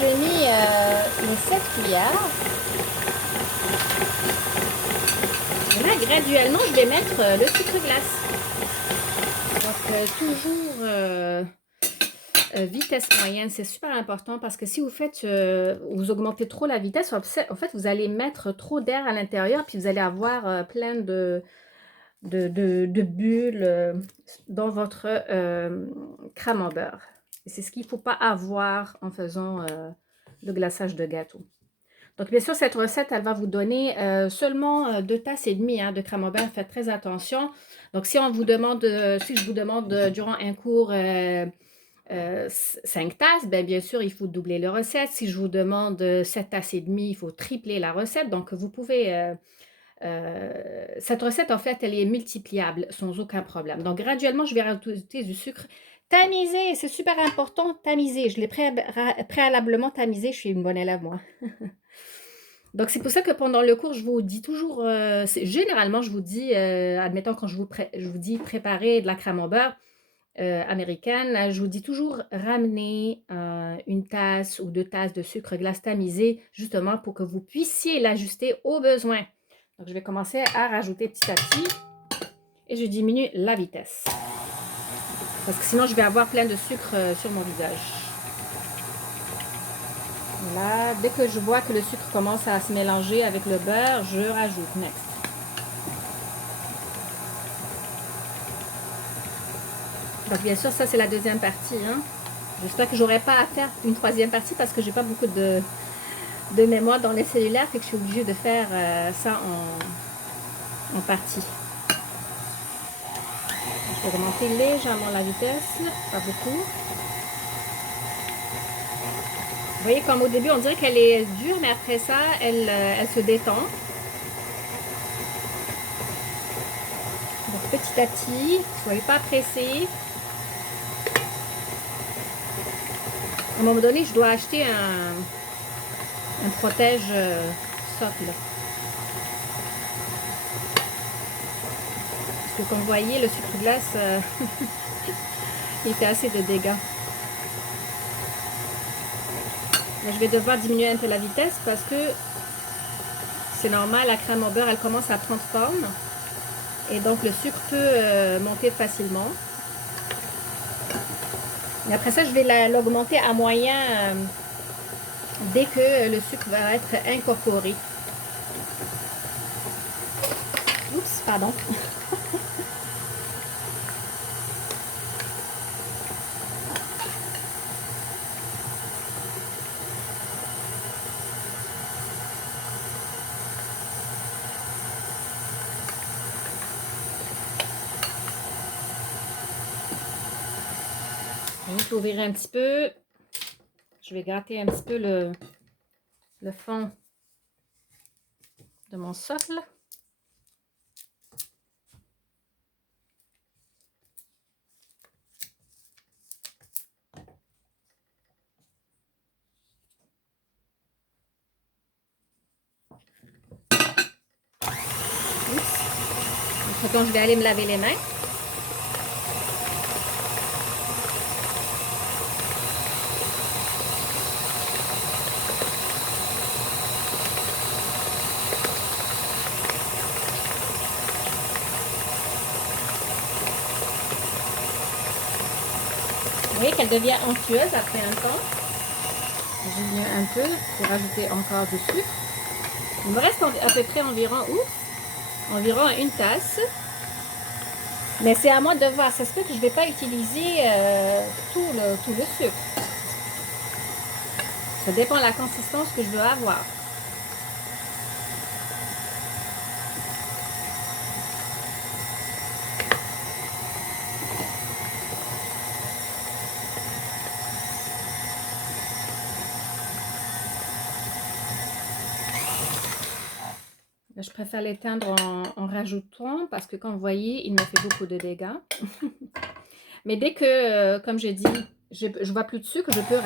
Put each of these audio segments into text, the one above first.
j'ai mis les 7 cuillères. Et là, graduellement, je vais mettre le sucre glace. Donc, toujours vitesse moyenne, c'est super important parce que si vous faites, vous augmentez trop la vitesse, en fait, vous allez mettre trop d'air à l'intérieur, puis vous allez avoir plein de bulles dans votre crème en beurre. Et c'est ce qu'il ne faut pas avoir en faisant le glaçage de gâteau. Donc, bien sûr, cette recette, elle va vous donner seulement 2 tasses et demie de crème au beurre. Faites très attention. Donc, si on vous demande, si je vous demande durant un cours 5 tasses, bien sûr, il faut doubler la recette. Si je vous demande 7 tasses et demie, il faut tripler la recette. Donc, vous pouvez... cette recette, en fait, elle est multipliable sans aucun problème. Donc, graduellement, je vais rajouter du sucre tamisé. C'est super important, tamisé. Je l'ai préalablement tamisé. Je suis une bonne élève, moi. Donc, c'est pour ça que pendant le cours, je vous dis toujours, généralement, je vous dis, admettons, quand je vous dis préparer de la crème au beurre américaine, je vous dis toujours ramener une tasse ou 2 tasses de sucre glace tamisé, justement pour que vous puissiez l'ajuster au besoin. Donc, je vais commencer à rajouter petit à petit et je diminue la vitesse. Parce que sinon, je vais avoir plein de sucre sur mon visage. Là, dès que je vois que le sucre commence à se mélanger avec le beurre, je rajoute. Next. Donc, bien sûr, ça, c'est la deuxième partie. J'espère que j'aurai pas à faire une troisième partie parce que j'ai pas beaucoup de mémoire dans les cellulaires, fait que je suis obligée de faire ça en partie. Je vais remonter légèrement la vitesse, pas beaucoup. Vous voyez, comme au début, on dirait qu'elle est dure, mais après ça, elle se détend. Donc, petit à petit, ne soyez pas pressés. À un moment donné, je dois acheter un protège socle. Parce que comme vous voyez, le sucre glace, il fait assez de dégâts. Là, je vais devoir diminuer un peu la vitesse parce que c'est normal, la crème au beurre, elle commence à prendre forme. Et donc, le sucre peut monter facilement. Et après ça, je vais l'augmenter à moyen dès que le sucre va être incorporé. Oups, pardon. Je vais ouvrir un petit peu. Je vais gratter un petit peu le fond de mon socle. Donc, je vais aller me laver les mains. Vous voyez qu'elle devient onctueuse après un temps. Je viens un peu pour rajouter encore du sucre. Il me reste à peu près environ une tasse. Mais c'est à moi de voir. Ça se peut que je ne vais pas utiliser tout le sucre. Ça dépend de la consistance que je veux avoir. Je préfère l'éteindre en rajoutant parce que comme vous voyez, il me fait beaucoup de dégâts. Mais dès que, comme je dis, je vois plus de sucre, je peux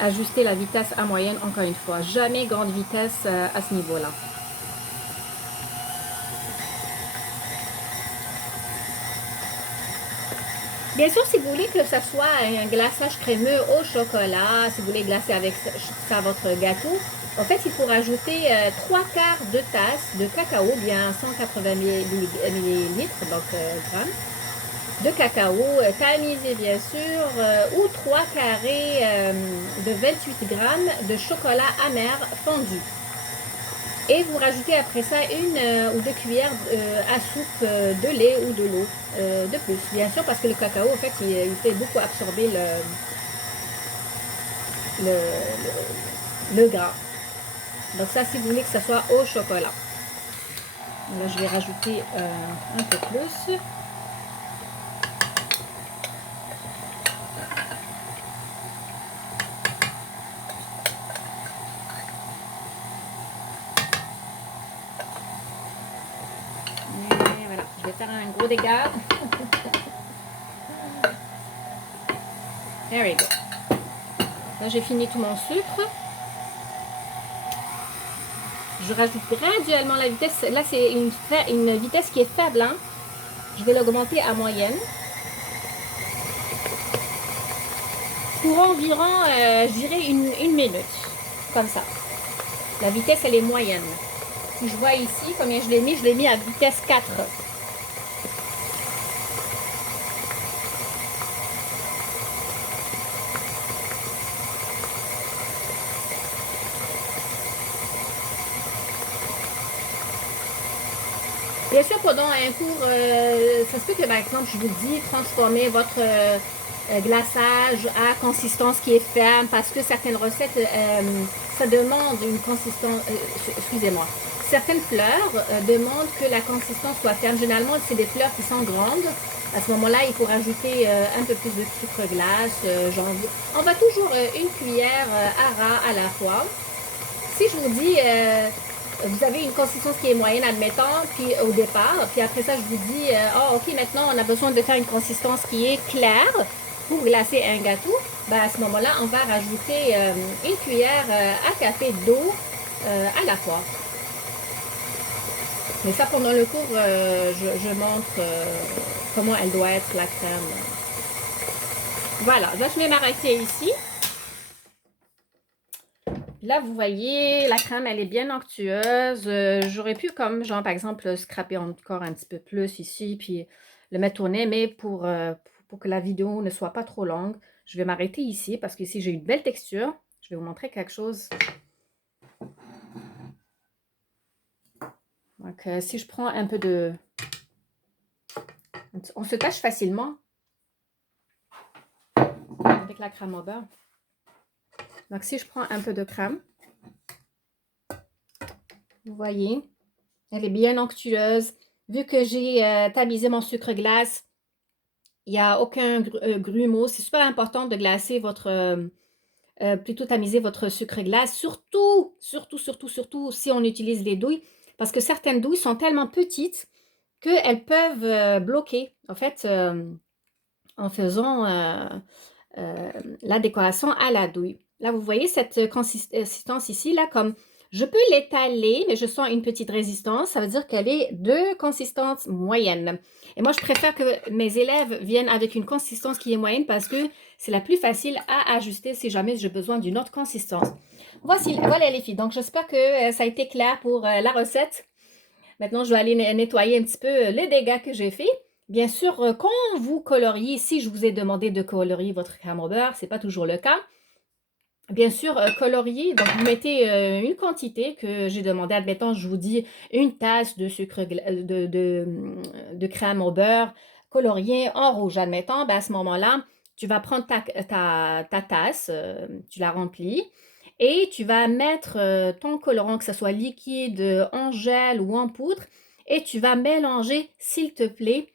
ajuster la vitesse à moyenne encore une fois. Jamais grande vitesse à ce niveau-là. Bien sûr, si vous voulez que ça soit un glaçage crémeux au chocolat, si vous voulez glacer avec ça votre gâteau, en fait, il faut rajouter 3/4 de tasse de cacao, bien 180 millilitres, donc grammes, de cacao, tamisé bien sûr, ou 3 carrés de 28 grammes de chocolat amer fondu. Et vous rajoutez après ça une ou deux cuillères à soupe de lait ou de l'eau de plus. Bien sûr, parce que le cacao, en fait, il fait beaucoup absorber le gras. Donc ça, si vous voulez que ça soit au chocolat. Là, je vais rajouter un peu plus. Et voilà, je vais faire un gros dégât. There we go. Là, j'ai fini tout mon sucre. Je rajoute graduellement la vitesse. Là, c'est une vitesse qui est faible. Hein. Je vais l'augmenter à moyenne. Pour environ, je dirais, une minute. Comme ça. La vitesse, elle est moyenne. Si je vois ici combien je l'ai mis à vitesse 4. Bien sûr, pendant un cours, ça se peut que, par exemple, je vous dis, transformer votre glaçage à consistance qui est ferme parce que certaines recettes, ça demande une consistance, excusez-moi, certaines fleurs demandent que la consistance soit ferme. Généralement, c'est des fleurs qui sont grandes. À ce moment-là, il faut rajouter un peu plus de sucre glace. On va toujours une cuillère à ras à la fois. Si je vous dis, vous avez une consistance qui est moyenne, admettons, puis au départ, puis après ça, je vous dis, oh, ok, maintenant, on a besoin de faire une consistance qui est claire pour glacer un gâteau. Ben, à ce moment-là, on va rajouter une cuillère à café d'eau à la fois. Mais ça, pendant le cours, je montre comment elle doit être, la crème. Voilà, là, je vais m'arrêter ici. Là, vous voyez, la crème, elle est bien onctueuse. J'aurais pu, comme, genre, par exemple, scraper encore un petit peu plus ici, puis le mettre au nez, mais pour que la vidéo ne soit pas trop longue, je vais m'arrêter ici, parce qu'ici, j'ai une belle texture. Je vais vous montrer quelque chose. Donc, si je prends un peu de... On se tâche facilement avec la crème au beurre. Donc, si je prends un peu de crème, vous voyez, elle est bien onctueuse. Vu que j'ai tamisé mon sucre glace, il n'y a aucun grumeau. C'est super important de glacer votre, plutôt tamiser votre sucre glace. Surtout si on utilise les douilles. Parce que certaines douilles sont tellement petites qu'elles peuvent bloquer. En fait, en faisant la décoration à la douille. Là, vous voyez cette consistance ici, là, comme je peux l'étaler, mais je sens une petite résistance. Ça veut dire qu'elle est de consistance moyenne. Et moi, je préfère que mes élèves viennent avec une consistance qui est moyenne parce que c'est la plus facile à ajuster si jamais j'ai besoin d'une autre consistance. Voilà les filles. Donc, j'espère que ça a été clair pour la recette. Maintenant, je vais aller nettoyer un petit peu les dégâts que j'ai faits. Bien sûr, quand vous coloriez, si je vous ai demandé de colorier votre crème au beurre, ce n'est pas toujours le cas. Bien sûr, colorier, donc vous mettez une quantité que j'ai demandé. Admettons, je vous dis une tasse de sucre de crème au beurre coloriée en rouge. Admettons, ben à ce moment-là, tu vas prendre ta tasse, tu la remplis et tu vas mettre ton colorant, que ce soit liquide, en gel ou en poudre, et tu vas mélanger, s'il te plaît,